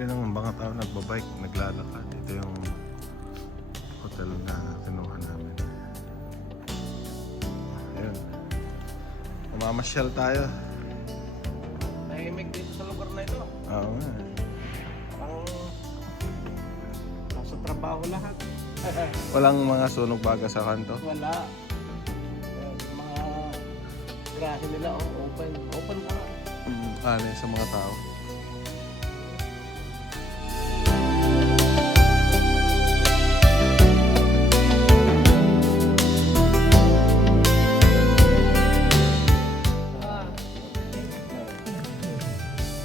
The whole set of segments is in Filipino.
libre ng mga tao nagbabike, naglalakad. Ito yung hotel na kinuha namin. Ayun. Mamamasyal tayo. Nahimik dito sa lugar na ito. Oo nga. Pang sa trabaho lahat. Walang mga sunog baga sa kanto. Wala. Mga grahe nila open. Open pa. Ano sa mga tao.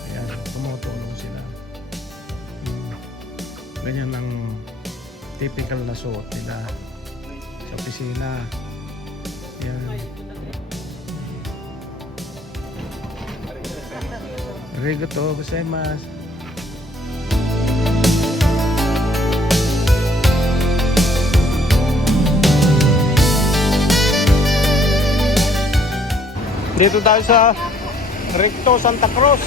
Ayan, tumutulong sila. Ganyan ang typical na suot nila sa opisina. Ayan. Arigato gozaimasu. Dito tayo sa Recto Santa Cruz.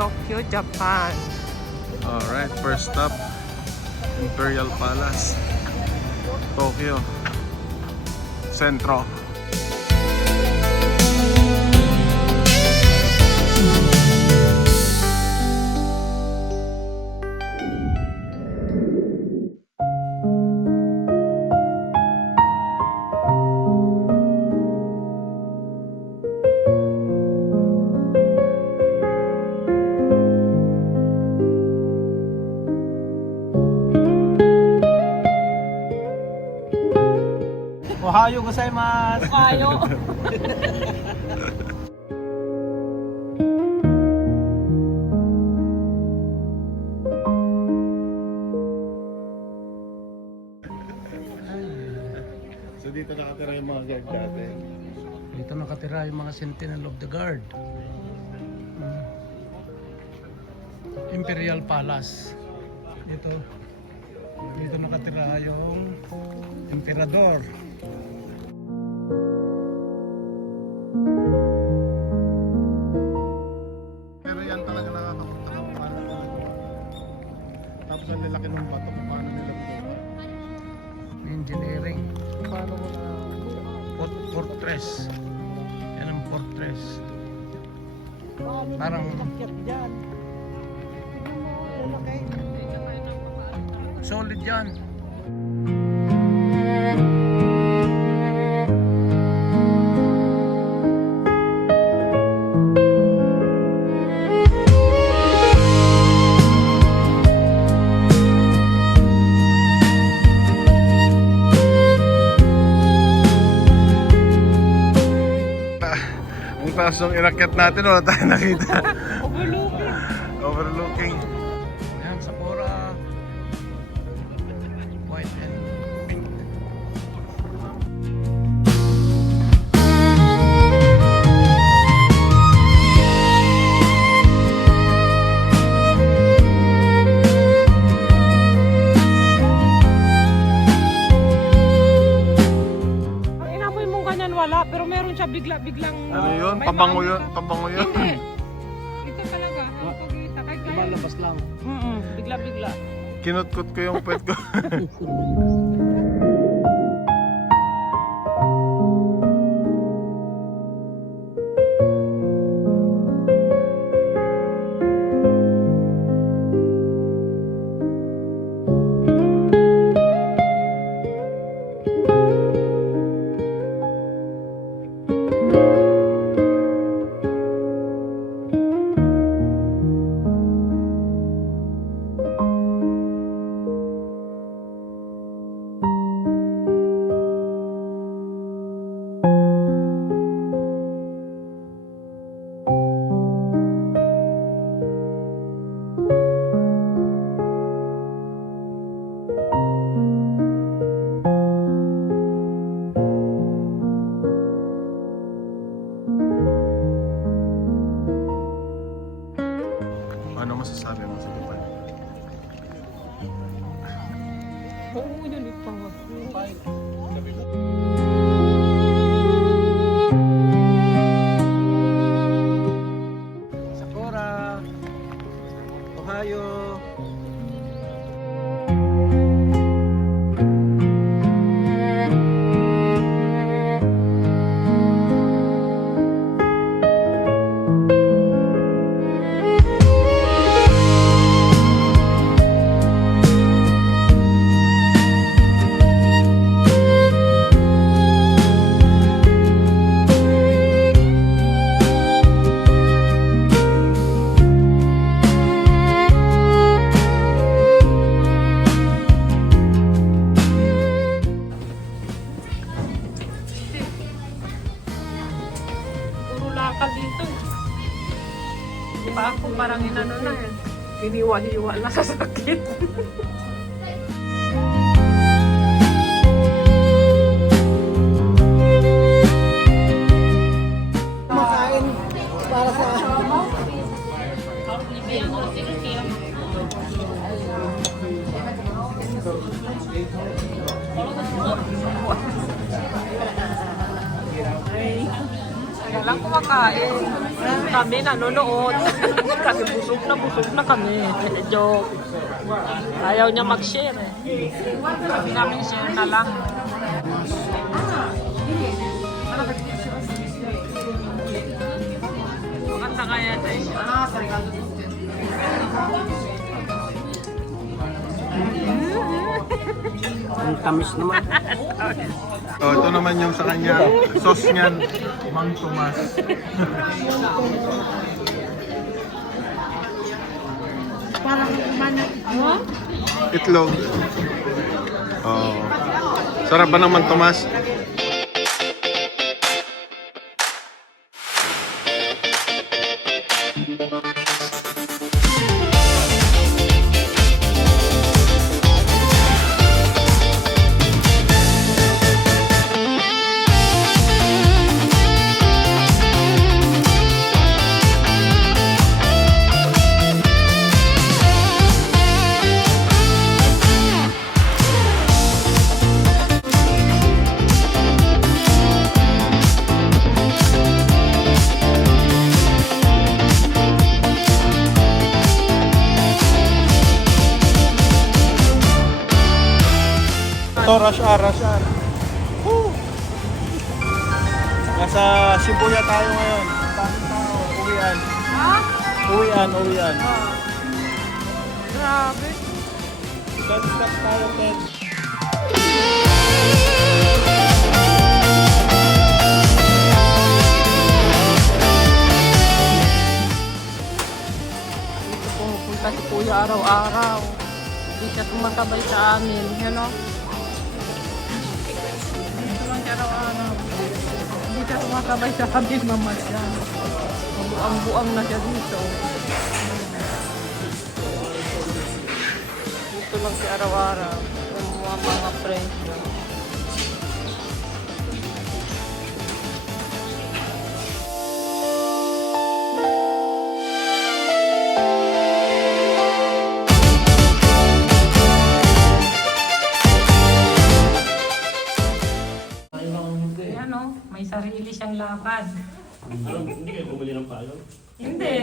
Tokyo, Japan. Alright, first stop, Imperial Palace, Tokyo, Sentro. Ohayo gozaimasu. Kayo. So dito nakatira yung mga guard dati. Dito nakatira yung mga Sentinel of the Guard. Imperial Palace. Dito nakatira yung Emperador. Pero yan talaga nakakapunta ng paano. Tapos ang lalaki ng bato kung paano nila buo. Engineering. Paano mo na? Fortress. Yan ang fortress. Parang Diyan. solid yan. Ang taas ng irakyat natin, wala tayo nakita. Overlooking. Overlooking. Yan, Sakura. White and pink. Ang inamoy mong ganyan wala, pero meron siya biglang Ano yun? may Pabango maamoy yun? ka. Pabango yun? Hindi. Ito talaga, nakapagita. Kahit kaya. Lumalabas lang. Bigla-bigla. Kinutkot ko yung pet ko. Ano masasabi mo sa Japan? Oo, yun ito. Sakura. Ohio. Puro lakad dito. Di ba ako parang inano na eh. Hiniwa-hiwa na sa sakit. Makain para sa Kaya lang kumakain. Kami nanonood. Kasi busog na kami. Joke. Ayaw niya mag-share eh. Sabi namin share na lang. Maganda kaya tayo. Ang tamis naman. Oh, ito naman yung sa kanya. Sauce niyan, Mang Tomas. parang ano? Itlog. Oh. Sarap ba ng Mang Tomas? Ito, rush hour. Woo! Nasa Shibuya tayo ngayon. Daming tao. Uwian. Ha? Uwian. Grabe. Stop tayo, Ted. Dito pumupunta si Kuya araw-araw. Hindi siya tumasabay sa amin. Yan o. Dito lang siya araw-araw. Hindi siya tumasabay sa amin, mamasyal. Buang-buang na siya dito. Dito lang siya araw-araw. Yung mga friends niya. Yan o, may sarili siyang lakad. Hindi kayo bumili ng palo? Hindi.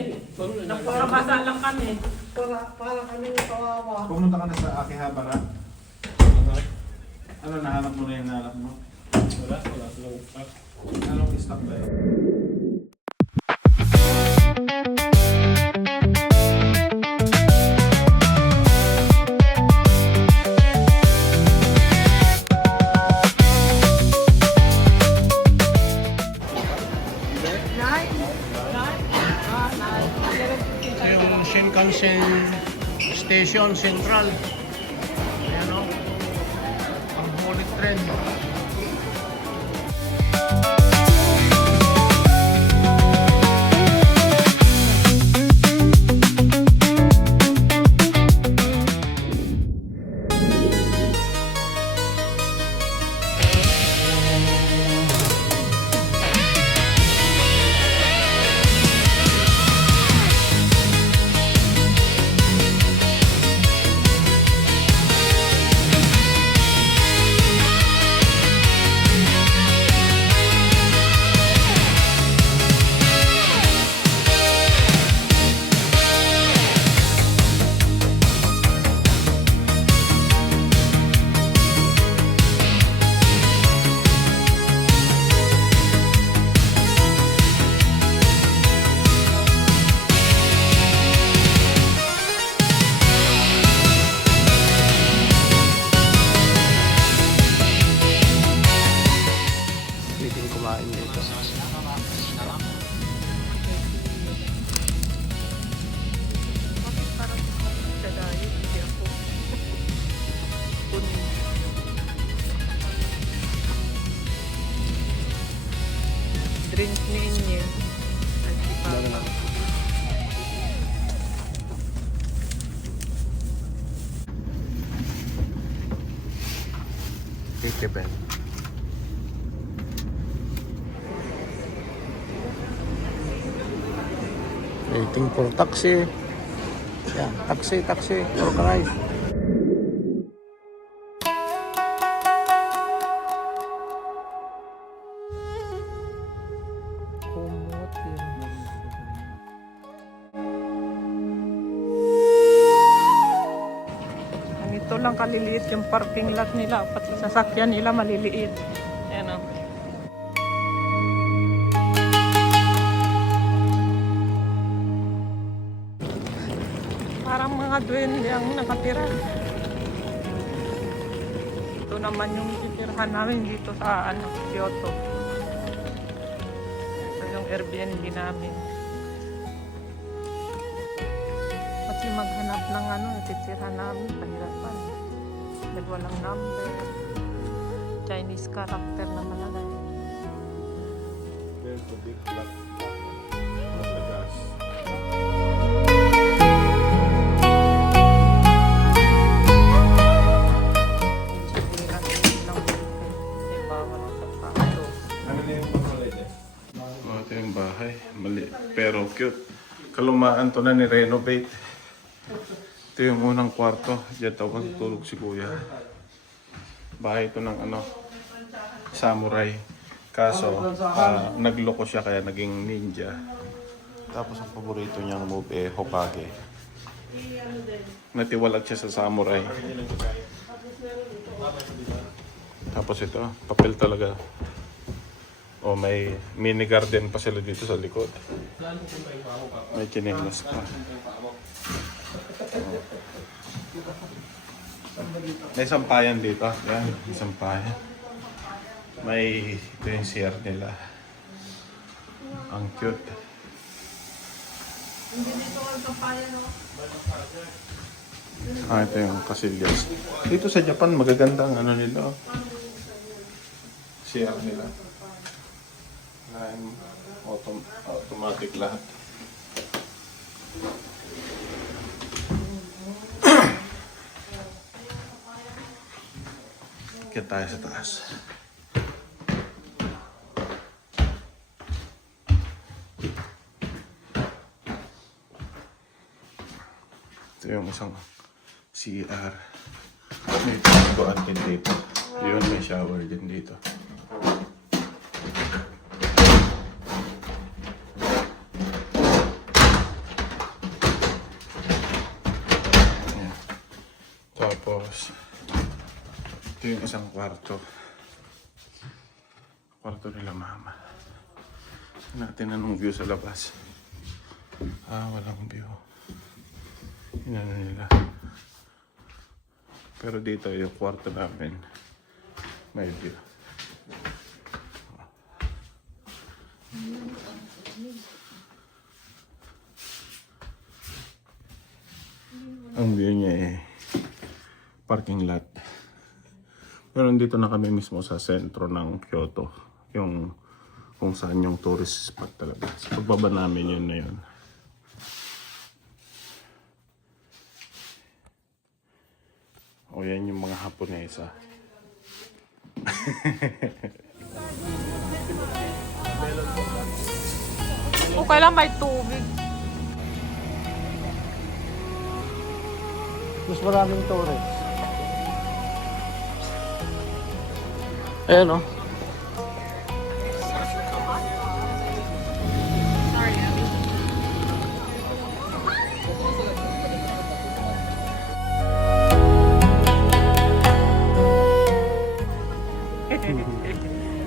Nagpapabasa lang kami. Para kami kawawa. Pumunta ka na sa Akihabara. Ano, nahanap mo na yung nahanap mo? Wala silang stock. Anong stock ba yun? Yung Shinkansen Station Central. Ayan o. Ang bullet train. Kevin. Waiting for taxi. Yan, taxi, organize. Ito lang kaliliit yung parking lot nila, pati sasakyan nila maliliit. Ayan o. Parang mga duwende ang nakatira. Ito naman yung titirhan namin dito sa Kyoto. Ito yung Airbnb namin. Kasi maghanap ng titirhan namin, pahirapan. Dahil walang number. Chinese character naman na There's the big black of the gas. Ito yung bahay. Mali, pero cute. Kalumaan to na ni-renovate. Ito yung unang kwarto. Diyan daw matutulog si kuya. Bahay ito ng samurai. Kaso, nagloko siya kaya naging ninja. Tapos ang paborito niyang move Hokage. Natiwalag siya sa samurai. Tapos ito, papel talaga. O may mini garden pa sila dito sa likod. May chinelas pa. May sampayan dito. Yan, may sampayan. May ito yung CR nila. Ang cute. Ito yung Casillas. Dito sa Japan, magaganda ang nila. CR nila. Automatic lahat. Kaya tayo sa taas. Ito yung isang CR. May pinagawa din dito. Yun, may shower din dito. Ayan. Tapos, ito yung isang kwarto. Kwarto nila mama. Natin anong view sa labas. Walang view. Inano nila. Pero dito yung kwarto namin. May view. Ang view niya parking lot. Pero dito na kami mismo sa sentro ng Kyoto. Yung kung saan yung tourist spot talaga. Sa pagbaba namin yun na yun. O yan yung mga Haponesa. O kailan may tubig. Mas maraming tourists. Ayan o.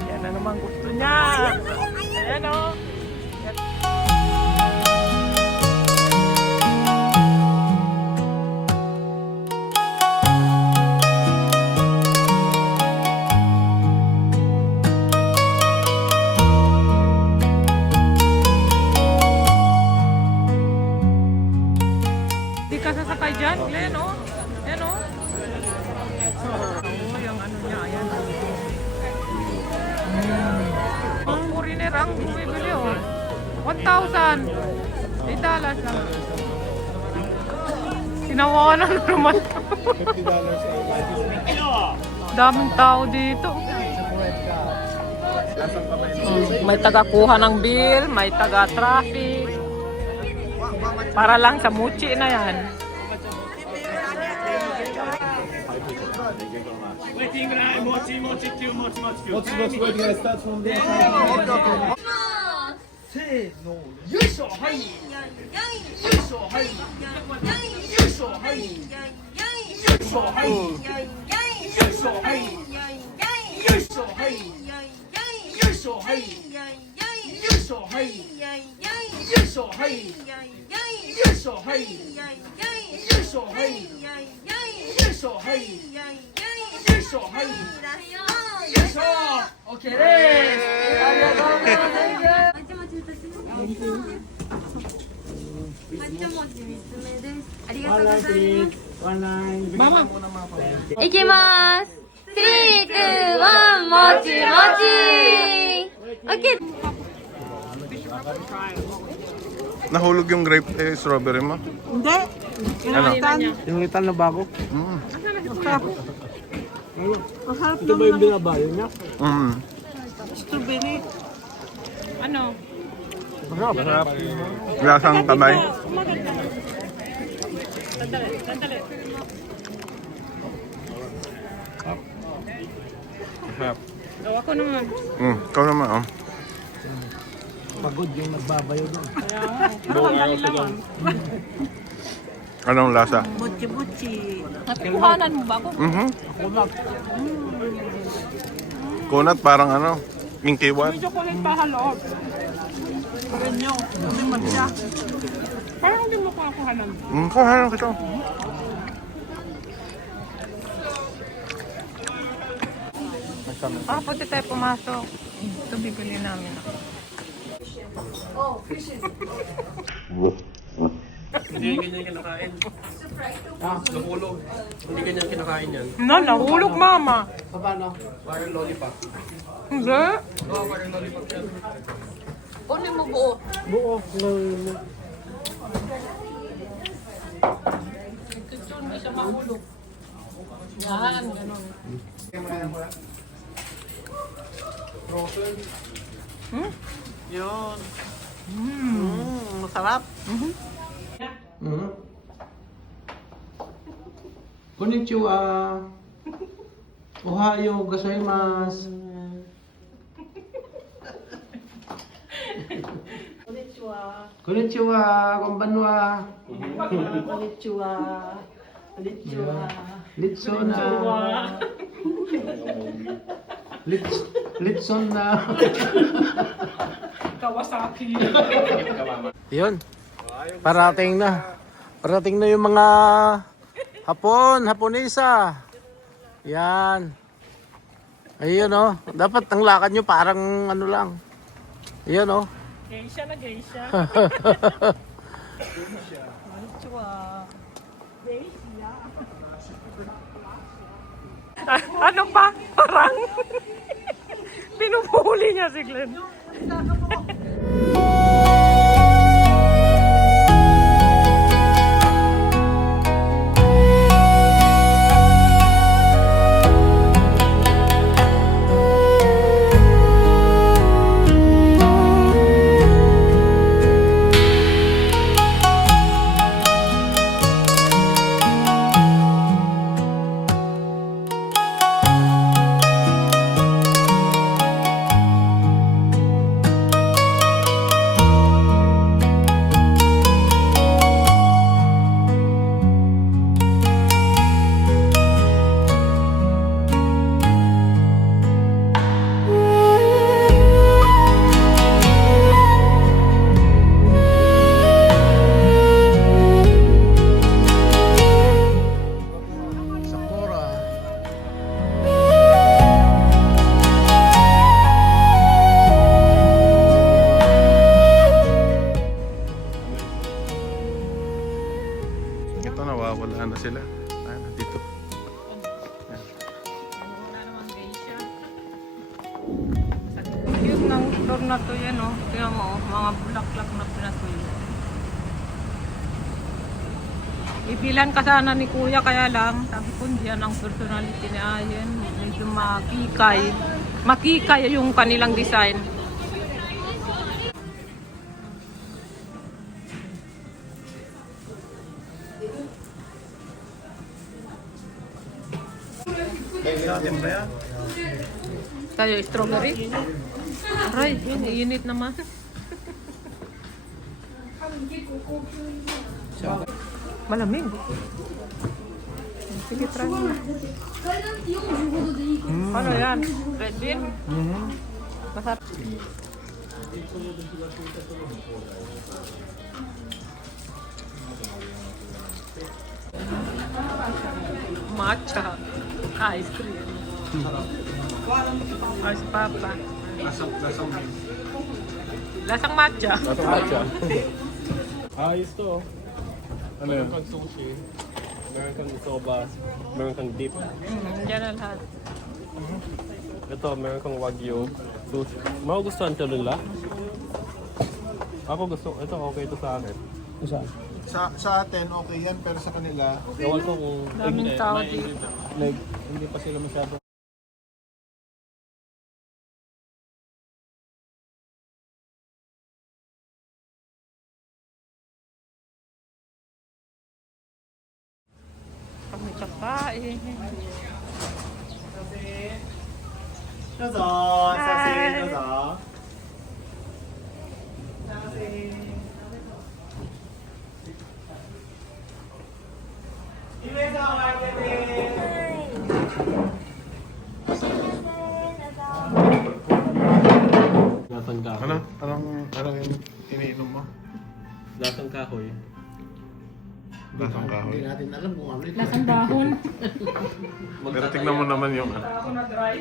Yan na naman gusto niya. Ayan o. Hindi ka sasakay dyan, Glenn, o. Ayan o. Oo, yung niya, ayan. Ang foreigner ang bumibili, oh. 1,000. $8 lang. Tinawanan na naman. $50 sa Daming tao dito. May taga-kuha ng bill, may taga-traffic. Para lang sa muchi na yan. Nahulog yung grape, strawberry mo? Hindi. Ano? Inulitan na bago. Ang harap Ito ba yung binabayo niya? strawberry. Ano? Lasang kamay. Gawa ko naman. Ikaw naman, oh. Pagod yung nagbabayo doon. Anong lasa? Butchi-butchi. Nakuhanan mo ba ako? Kunat parang ano, ingkiwan. Chocolate pa halog. Ganyo. Sabi magsiya. Parang hindi mo kuhanan. Kahanan kita. Pwede tayo pumasok. Ito bibili namin. Hindi ganyan kinakain. Nahulog. Hindi ganyan kinakain yan. Nahulog mama. Paano? Parang lollipop. Hindi. Oo, parang lollipop yan. Kunin mo buo. Buo. Hindi siya mahulog. Yan, ganun. Yun. Masarap. Konnichiwa. Ohayo gozaimasu. Konnichiwa, konbanwa. Konnichiwa. Konnichiwa. Litsona. Litsona. Kawasaki. Yun. Parating na. Parating na yung mga Haponesa. Yan. Ayun oh. Dapat ang lakad nyo parang ano lang. Ayun oh. Geisha na geisha. Ano pa? Parang pinupuhuli niya si Glenn. Ito, nawawala na sila. Ayan, dito. Cute ng floor na to yan oh. Tingnan mo oh, mga bulaklak na pinatuyo. Ibilan ka sana ni Kuya kaya lang. Sabi ko hindi yan ang personality ni Ayen. May Yung makikay. Makikay yung kanilang design. Natin ba yan? Tayo strawberry. Aray, yun, init naman. Malamig. Sige, try mo. Ano yan? Red bean? Masarap. Matcha. Ice cream. Ice papa. Lasang matcha. Ito matcha. Ayos to. Ano yun? Meron kang sushi, meron kang soba, meron kang dip. Yan ang lahat. Ito, meron kang wagyu. Sushi. Magugustuhan ka nila? Ako gusto, ito okay to sa akin. Sa atin, okay yan, pero sa kanila, Ewan ko kung Daming tao dito. hindi pa sila masyado. Kami kakain. Lasang kahoy. Anong yung iniinom mo? Lasang kahoy. Lasang kahoy. natin alam kung ano ito. Lasang dahon. Pero tignan mo naman yung ano. Ako na dry.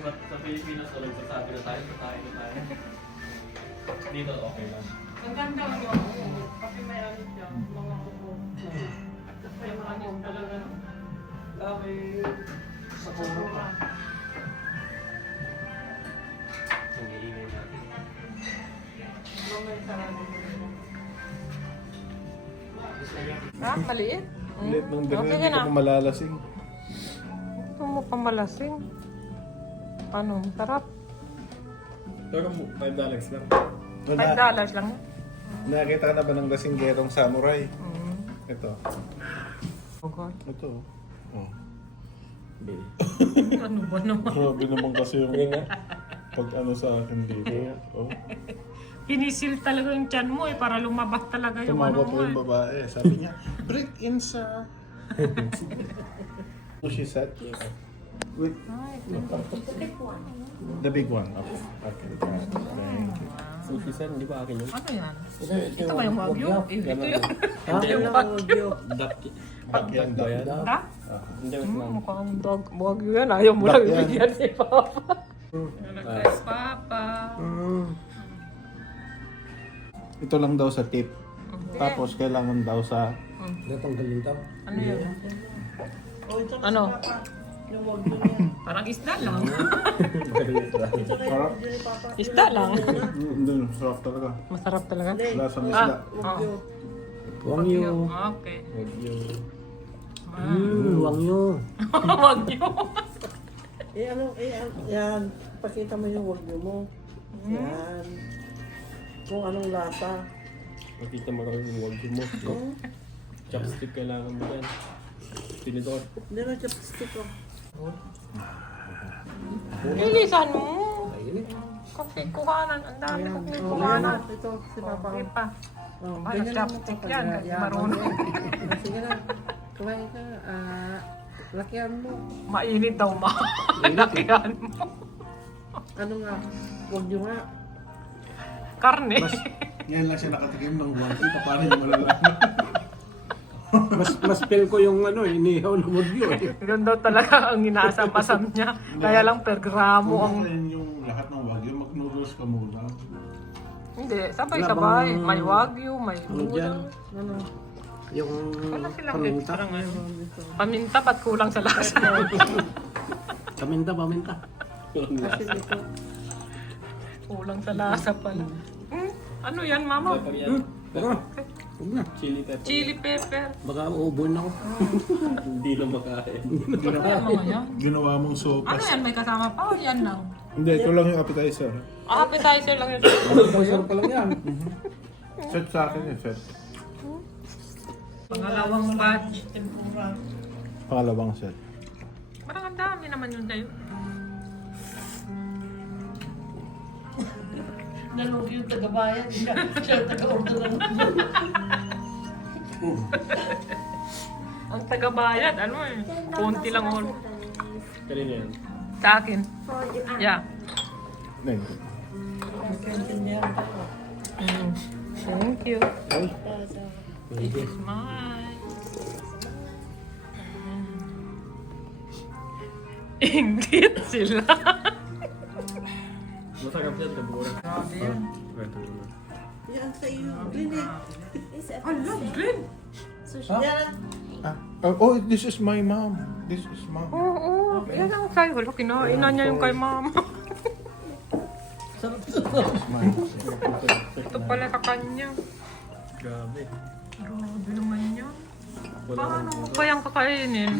Sa Pilipinas, walang sasabi na tayo. Dito, okay lang. Ang ganda nyo. Kasi may ano siya. Mga kuko. May mga ano talaga. Dami. Sa kuko. Ang iingay natin. Ah, maliit? Ulit nung Okay hindi na. ko malalasing. Ito mo pamalasing. Ano, sarap. Pero $5 lang. $5 lang. Nakita ka na ba ng lasinggerong samurai? Mm. Ito. Oh God. Ito. Oh. Ano ba naman? Grabe naman kasi yung pag ano sa akin dito. Oh. Pinisil talaga yung tiyan mo para lumabas talaga yung Tumawag ano po mo. yung babae. Sabi niya, break in, sir. So she said, with the big one. Okay. Okay. Thank you. Sushi sen, di ba akin yun? Ano yan? Ito ba yung wagyu? Ito yun. Ito yung wagyu. Duck. Duck yan, Ba yan? duck. Ha? Hindi, wait lang. Mukhang dog. Wagyu yan. Ayaw mo lang Duck yan. ibigyan si Papa. Nag-test Papa. Ito lang daw sa tip. Tapos kailangan daw sa Ano yun? Ano? Parang isda lang. Sarap. Isda lang. Hindi, sarap talaga. Masarap talaga. Lasa ng Ah, isda. oh. Wangyo. Okay. Wangyo. Wagyu. Yan. Pakita mo yung wagyu mo. Yan. Kung anong lasa. Makita mo lang yung wagyu mo. Chopstick kailangan mo yan. Tinidor. Hindi na chopstick ko. Lilisan mo. Kasi kuhanan. Ang dami kong kuhanan. Ito, si Papa. Okay pa. Oh, Ano, ganyan lang chopstick ito, yan, pag- kasi marunong. Sige na. Kumain ka. Lakihan mo. Mainit daw ma. Lakihan mo. Ano nga? Wagyu nga. Karne. Yan lang siya nakatikim ng wangki. Paano niya malalaman? Mas feel ko yung ano, inihaw na wagyo. Yun daw talaga ang inaasam-asam niya. Kaya lang per gramo ang... Kung yung lahat ng wagyu, mag-noodles ka muna. Hindi, sabay-sabay. May wagyu, may Ano dyan? gulay. Ano? Yung Wala silang paminta. extra nga. Paminta, ba't kulang sa lasa? Paminta. Kasi dito. Kulang sa lasa pala. Ano yan, mama? Pero, Huwag na. Chili pepper. Chili pepper. Baka uubuin ako. Hindi na makain. Ano mga yan? Ginawa mong sopas. Ano yan? May kasama pa o yan lang? Hindi, ito lang yung appetizer. Appetizer lang yun. Masarap pa lang yan. Set sa akin eh, set. Pangalawang batch. Tempura. Pangalawang set. Parang ang dami naman yun tayo. Nalugi yung taga-bayan. Siya ang taga-order ng Ang taga-bayad, ano eh. Konti lang all. Kanina yan. Sa akin. Yeah. Neng. Thank you. This is mine. Ingit sila. Masarap yan, tempura. Grabe yan. Yan sa iyo. Green eh. Hala, green. Yan. Oh, this is my mom. This is mom. Oo, yan ang sa'yo. Hala, kinain na niya yung kay mama. Ito pala sa kanya. Grabe. Grabe naman yan. Paano mo kayang kakainin?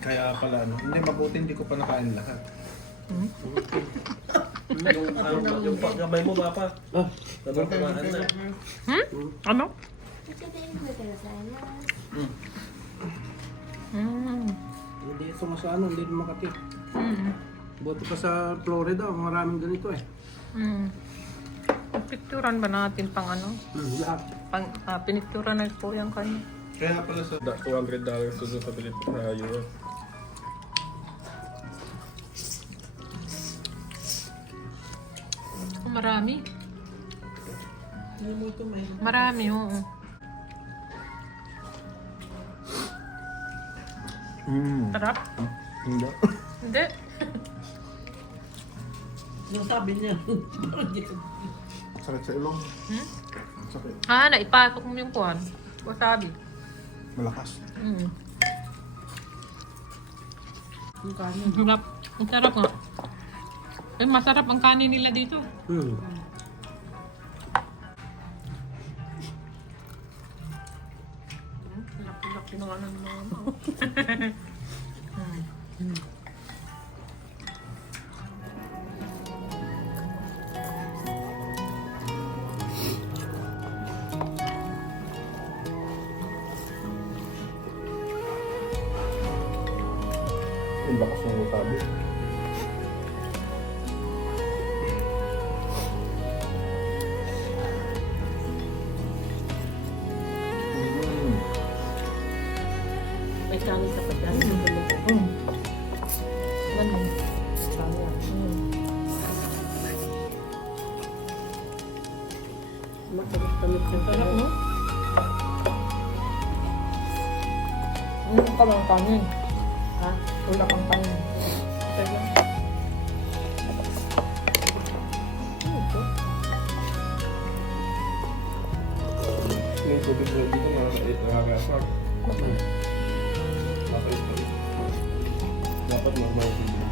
Kaya pala, ano, hindi, mabuti hindi ko pa nakain lahat. Yung pagkamay mo, Papa. Sabang kumaan na. Ano? いただきます。 Hindi ito nga sa ano, hindi Makati. Mm. Buti pa sa Florida, maraming ganito eh. Mm. Picturean ba natin pang ano? Lahat. Pang, pinicturean na po yung kanya. Kaya pala sa... $200 to sa US. Marami. Hindi mo ito may. Marami, oo. Sarap? Hindi. Hindi. Yung sabi niya. Sakit sa ilong. Hmm? Sakit. Naipasok mo yung kuhan. Wasabi. Malakas. Mm. Yung kanin. Sarap. Ang sarap nga. Eh, masarap ang kanin nila dito. Laki-laki ng ano ng mama. Yung bakas ng wasabi. May kanin ka pa dyan. Ganun. Matalit-talit yung Sarap, no? Ka lang kanin. Ha? Wala kang kanin. Sige. Yung tubig na dito, nakakasar. Dapat normal tubig.